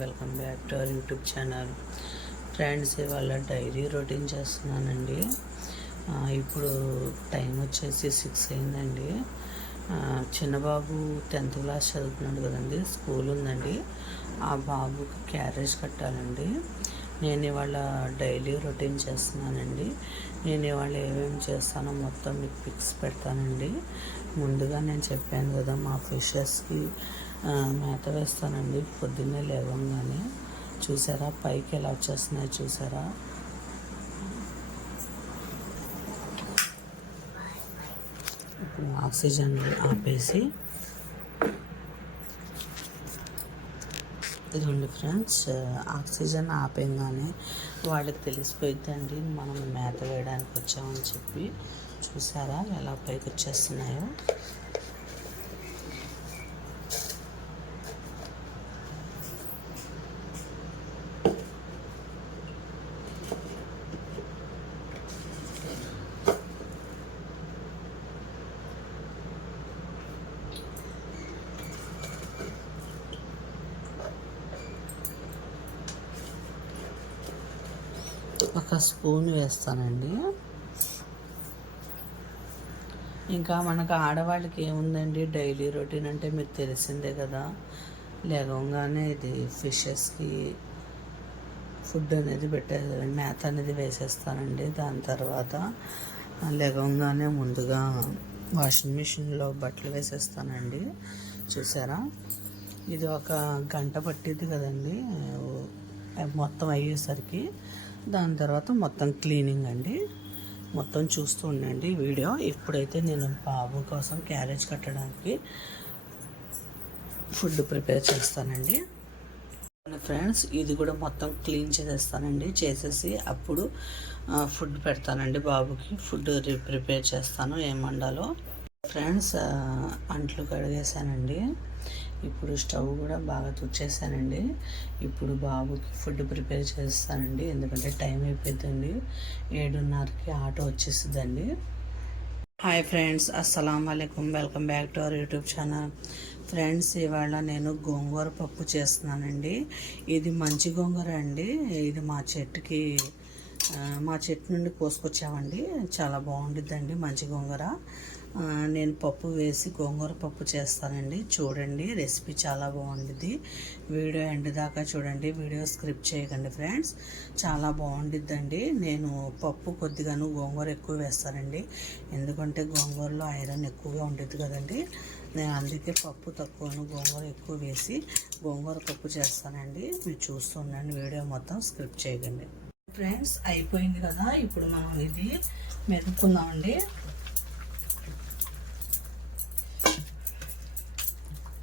Welcome back to our YouTube channel. Friends, ఇవాళ daily routine చేస్తున్నానండి. ఇప్పుడు టైం వచ్చేసి 6 అయిందండి. చిన్నబాబు 10th క్లాస్ చదువుతున్నాడు కదండి, స్కూల్ ఉందండి. ఆ బాబుకి క్యారేజ్ కట్టాలండి. నేను ఇవాళ డైలీ రొటీన్ చేస్తున్నానండి. నేను ఇవాళ ఏమేమి చేస్తానో మొత్తం మీకు పిక్స్ పెడతానండి. ముందుగా నేను చెప్పాను కదా, మా ఫిషెస్కి మేత వేస్తానండి. పొద్దున్నే లేవగానే చూసారా పైకి ఎలా వచ్చేస్తున్నాయి చూసారా. ఇప్పుడు ఆక్సిజన్ ఆపేసి ఇదిగోండి ఫ్రెండ్స్, ఆక్సిజన్ ఆపేయగానే వాళ్ళకి తెలిసిపోయిద్దండి మనం మేత వేయడానికి వచ్చామని చెప్పి. చూసారా ఎలా పైకి వచ్చేస్తున్నాయో. ఒక స్పూన్ వేస్తానండి. ఇంకా మనకు ఆడవాళ్ళకి ఏముందండి, డైలీ రొటీన్ అంటే మీకు తెలిసిందే కదా. లేవగానే ఇది ఫిషెస్కి ఫుడ్ అనేది మేత అనేది వేసేస్తానండి. దాని తర్వాత లేవగానే ముందుగా వాషింగ్ మిషన్లో బట్టలు వేసేస్తానండి. చూసారా, ఇది ఒక గంట పట్టిద్ది కదండి మొత్తం అయ్యేసరికి. దాని తర్వాత మొత్తం క్లీనింగ్ అండి. మొత్తం చూస్తూ ఉండండి వీడియో. ఇప్పుడైతే నేను బాబు కోసం క్యారేజ్ కట్టడానికి ఫుడ్ ప్రిపేర్ చేస్తానండి. ఫ్రెండ్స్, ఇది కూడా మొత్తం క్లీన్ చేసేస్తానండి. చేసేసి అప్పుడు ఫుడ్ పెడతానండి బాబుకి. ఫుడ్ ప్రిపేర్ చేస్తాను ఏం వండాలో. ఫ్రెండ్స్, అంట్లు కడిగేసానండి. ఇప్పుడు స్టవ్ కూడా బాగా తుడిచేసానండి. ఇప్పుడు బాబుకి ఫుడ్ ప్రిపేర్ చేస్తానండి, ఎందుకంటే టైం అయిపోతుందండి. 7:30కి ఆటో వచ్చేస్తుందండి. హాయ్ ఫ్రెండ్స్, అస్సలం వాలేకుమ్. Welcome back to our YouTube channel. Friends, ఇవాళ నేను గోంగూర పప్పు చేస్తున్నానండి. ఇది మంచి గోంగూర అండి. ఇది మా చెట్టు నుండి కోసుకొచ్చామండి. చాలా బాగుండిద్దండి మంచి గోంగూర. నేను పప్పు వేసి గోంగూర పప్పు చేస్తానండి. చూడండి, రెసిపీ చాలా బాగుండిద్ది. వీడియో ఎండ్ దాకా చూడండి, వీడియో స్క్రిప్ట్ చేయకండి ఫ్రెండ్స్. చాలా బాగుండిద్దండి. నేను పప్పు కొద్దిగాను గోంగూర ఎక్కువ వేస్తానండి, ఎందుకంటే గోంగూరలో ఐరన్ ఎక్కువగా ఉంటుంది కదండి. నేను అందుకే పప్పు తక్కువను గోంగూర ఎక్కువ వేసి గోంగూర పప్పు చేస్తానండి. మీరు చూస్తుండండి, వీడియో మొత్తం స్క్రిప్ట్ చేయకండి. ఫ్రెండ్స్, అయిపోయింది కదా. ఇప్పుడు మనం ఇది మెదుపుకుందామండి.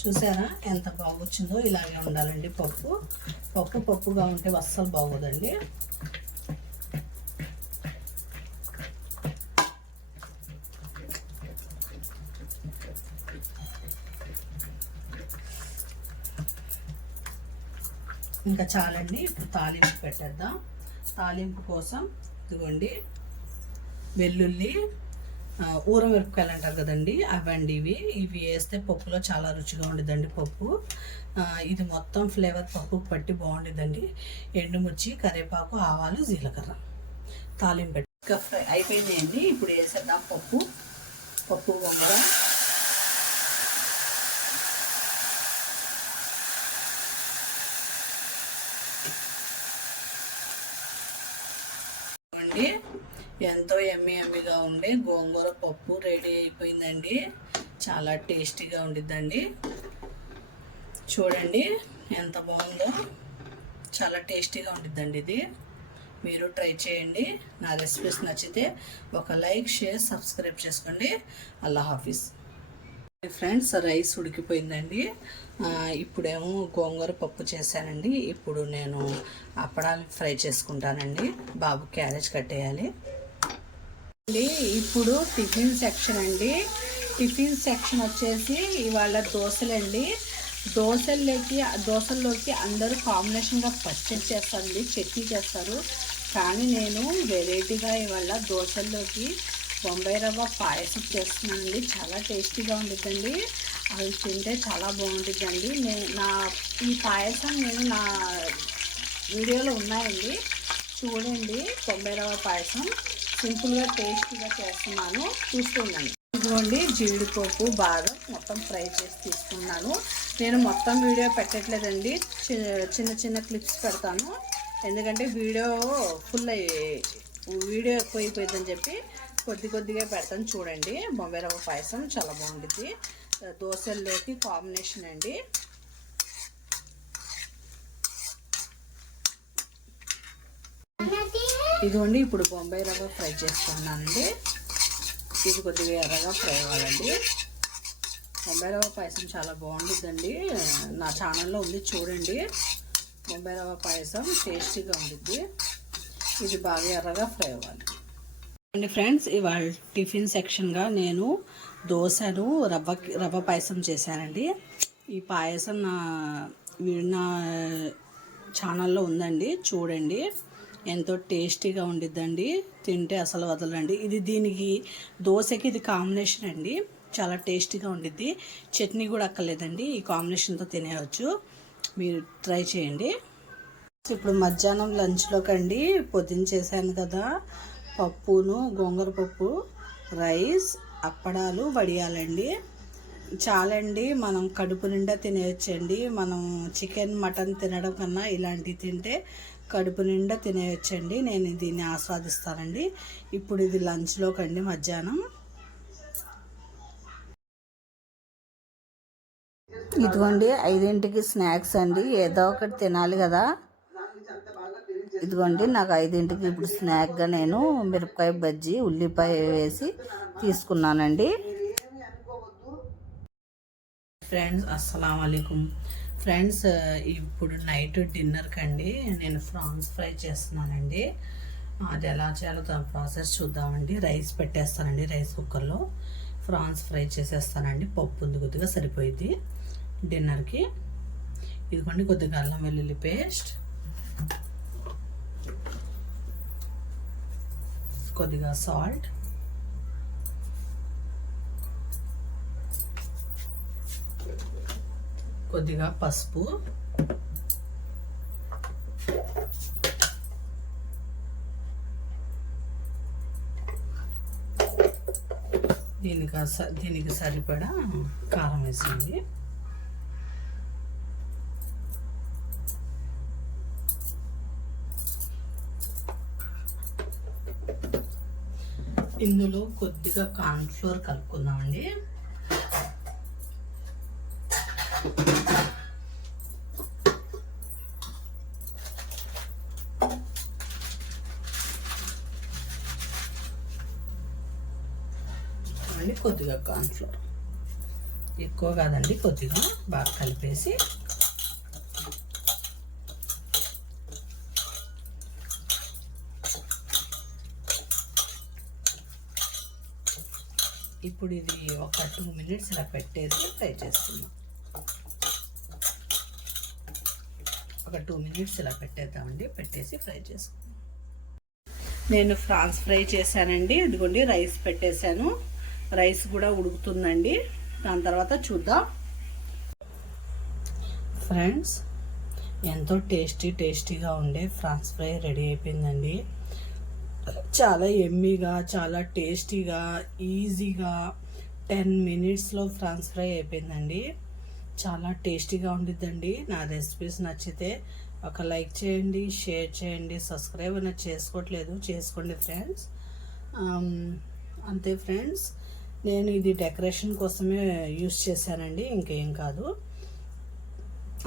చూసారా ఎంత బాగా వచ్చిందో. ఇలాగే ఉండాలండి పప్పుగా ఉంటే అస్సలు బాగోదండి. ఇంకా చాలండి. ఇప్పుడు తాలింపు పెట్టేద్దాం. తాలింపు కోసం ఇదిగోండి వెల్లుల్లి, ఊరమిరపకాయలు అంటారు కదండి, అవండి ఇవి వేస్తే పప్పులో చాలా రుచిగా ఉండిద్దండి పప్పు. ఇది మొత్తం ఫ్లేవర్ పప్పుకు పట్టి బాగుండిద్దండి. ఎండుమిర్చి, కరివేపాకు, ఆవాలు, జీలకర్ర తాలింపు పెట్టి ఇంకా ఫ్రై అయిపోయిందండి. ఇప్పుడు వేసేద్దాం పప్పు గోంగూర. ఎంతో ఎమ్మిగా ఉండే గోంగూర పప్పు రెడీ అయిపోయిందండి. చాలా టేస్టీగా ఉండిద్దండి. చూడండి ఎంత బాగుందో. చాలా టేస్టీగా ఉండిద్దండి. ఇది మీరు ట్రై చేయండి. నా రెసిపీస్ నచ్చితే ఒక లైక్, షేర్, సబ్స్క్రైబ్ చేసుకోండి. అల్లా హాఫీజ్. ఫ్రెండ్స్, రైస్ ఉడికిపోయిందండి. ఇప్పుడేమో గోంగూర పప్పు చేశానండి. ఇప్పుడు నేను అప్పడాలు ఫ్రై చేసుకుంటానండి. బాబు క్యారేజ్ కట్టేయాలి. ఇప్పుడు టిఫిన్ సెక్షన్ అండి. టిఫిన్ సెక్షన్ వచ్చేసి ఇవాళ దోశలండి. దోశల్లోకి అందరూ కాంబినేషన్గా పచ్చడి చేస్తారండి, చట్నీ చేస్తారు. కానీ నేను వెరైటీగా ఇవాళ దోశల్లోకి బొంబాయి రవ్వ పాయసం చేస్తున్నానండి. చాలా టేస్టీగా ఉండిద్దండి. అవి తింటే చాలా బాగుంటుందండి. ఈ పాయసం నా వీడియోలో ఉన్నాయండి, చూడండి. బొంబాయి రవ్వ పాయసం సింపుల్గా టేస్టీగా చేస్తున్నాను, చూస్తున్నాను. ఇదిగోండి జీడిపప్పు బాదం మొత్తం ఫ్రై చేసి తీసుకున్నాను. నేను మొత్తం వీడియో పెట్టట్లేదండి, చిన్న చిన్న క్లిప్స్ పెడతాను. ఎందుకంటే వీడియో ఎక్కువైపోయిందని చెప్పి కొద్దిగా పెడతాను. చూడండి, బొంబాయి రవ్వ పాయసం చాలా బాగుంటుంది, దోశల్లోకి కాంబినేషన్ అండి. ఇదిగోండి ఇప్పుడు బొంబాయి రవ్వ ఫ్రై చేసుకున్నానండి. ఇది కొద్దిగా ఎర్రగా ఫ్రై అవ్వాలండి. బొంబాయి రవ్వ పాయసం చాలా బాగుంటుందండి, నా ఛానల్లో ఉంది, చూడండి. బొంబాయి రవ్వ పాయసం టేస్టీగా ఉంటుంది. ఇది బాగా ఎర్రగా ఫ్రై అవ్వాలి అండి. ఫ్రెండ్స్, ఇవాళ టిఫిన్ సెక్షన్గా నేను దోశను రవ్వ పాయసం చేశానండి. ఈ పాయసం నా ఛానల్లో ఉందండి, చూడండి. ఎంతో టేస్టీగా ఉండిద్దండి, తింటే అసలు వదలండి. దీనికి దోశకి ఇది కాంబినేషన్ అండి, చాలా టేస్టీగా ఉండిద్ది. చట్నీ కూడా అక్కర్లేదండి, ఈ కాంబినేషన్తో తినేయవచ్చు, మీరు ట్రై చేయండి. ఇప్పుడు మధ్యాహ్నం లంచ్లోకి అండి పొద్దున్న చేశాను కదా, పప్పును గోంగూర పప్పు, రైస్, అప్పడాలు, వడియాలండి. చాలండి, మనం కడుపు నిండా తినేయచ్చండి. మనం చికెన్ మటన్ తినడం కన్నా ఇలాంటివి తింటే కడుపు నిండా తినేయచ్చండి. నేను దీన్ని ఆస్వాదిస్తానండి. ఇప్పుడు ఇది లంచ్లోకి అండి మధ్యాహ్నం. ఇదిగోండి 5ంటికి స్నాక్స్ అండి, ఏదో ఒకటి తినాలి కదా. ఇదిగోండి నాకు 5ంటికి ఇప్పుడు స్నాక్గా నేను మిరపకాయ బజ్జీ, ఉల్లిపాయ వేసి తీసుకున్నానండి. ఫ్రెండ్స్, అస్సలం వాలేకుమ్. ఫ్రెండ్స్, ఇప్పుడు నైట్ డిన్నర్కి అండి నేను ఫ్రాన్స్ ఫ్రై చేస్తున్నానండి. అది ఎలా చేయాలో దాని ప్రాసెస్ చూద్దామండి. రైస్ పెట్టేస్తానండి, రైస్ కుక్కర్లో ఫ్రాన్స్ ఫ్రై చేసేస్తానండి. పప్పు ఉంది కొద్దిగా, సరిపోయింది డిన్నర్కి. ఇదిగోండి కొద్దిగా అల్లం వెల్లుల్లి పేస్ట్, కొద్దిగా సాల్ట్, కొద్దిగా పసుపు, దీనికి సరిపడా కారం వేసింది. ఇందులో కొద్దిగా కార్న్ఫ్లోర్ కలుపుకుందామండి. కొద్దిగా కార్న్ఫ్లోర్, ఎక్కువ కాదండి, కొద్దిగా బాగా కలిపేసి ఇప్పుడు ఇది ఒక 2 మినిట్స్ ఇలా పెట్టేసి ఫ్రై చేస్తున్నాం. ఒక 2 మినిట్స్ ఇలా పెట్టేద్దామండి, పెట్టేసి ఫ్రై చేసుకుందాం. నేను ఫ్రాన్స్ ఫ్రై చేశానండి. ఇదిగోండి రైస్ పెట్టేశాను, రైస్ కూడా ఉడుకుతుందండి, దాని తర్వాత చూద్దాం. ఫ్రెండ్స్, ఎంతో టేస్టీగా ఉండే ఫ్రాన్స్ ఫ్రై రెడీ అయిపోయిందండి. చాలా ఎమ్మీగా, చాలా టేస్టీగా, ఈజీగా 10 మినిట్స్లో ఫ్రాన్స్ ఫ్రై అయిపోయిందండి. చాలా టేస్టీగా ఉండిద్దండి. నా రెసిపీస్ నచ్చితే ఒక లైక్ చేయండి, షేర్ చేయండి, సబ్స్క్రైబ్ అనేది చేసుకోవట్లేదు, చేసుకోండి ఫ్రెండ్స్. అంతే ఫ్రెండ్స్, నేను ఇది డెకరేషన్ కోసమే యూస్ చేశానండి, ఇంకేం కాదు.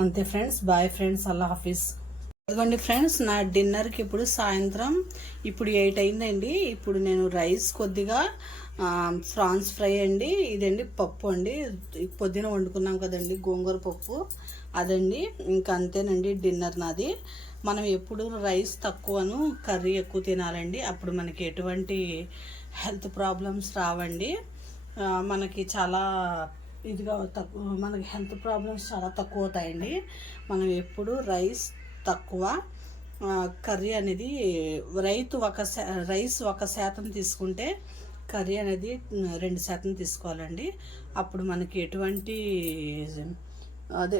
అంతే ఫ్రెండ్స్, బాయ్ ఫ్రెండ్స్, అల్లా హాఫీజ్. అదిగోండి ఫ్రెండ్స్, నా డిన్నర్కి ఇప్పుడు సాయంత్రం 8 అయిందండి. ఇప్పుడు నేను రైస్, కొద్దిగా ఫ్రాన్స్ ఫ్రై అండి, ఇదండి పప్పు అండి, పొద్దున వండుకున్నాం కదండి గోంగూర పప్పు, అదండి. ఇంకా అంతేనండి డిన్నర్ నాది. మనం ఎప్పుడు రైస్ తక్కువను కర్రీ ఎక్కువ తినాలండి, అప్పుడు మనకి ఎటువంటి హెల్త్ ప్రాబ్లమ్స్ రావండి. మనకి చాలా మనకి హెల్త్ ప్రాబ్లమ్స్ చాలా తక్కువ అవుతాయండి. మనం ఎప్పుడు రైస్ తక్కువ, కర్రీ అనేది రైస్ 1% తీసుకుంటే కర్రీ అనేది 2% తీసుకోవాలండి. అప్పుడు మనకి ఎటువంటి అదే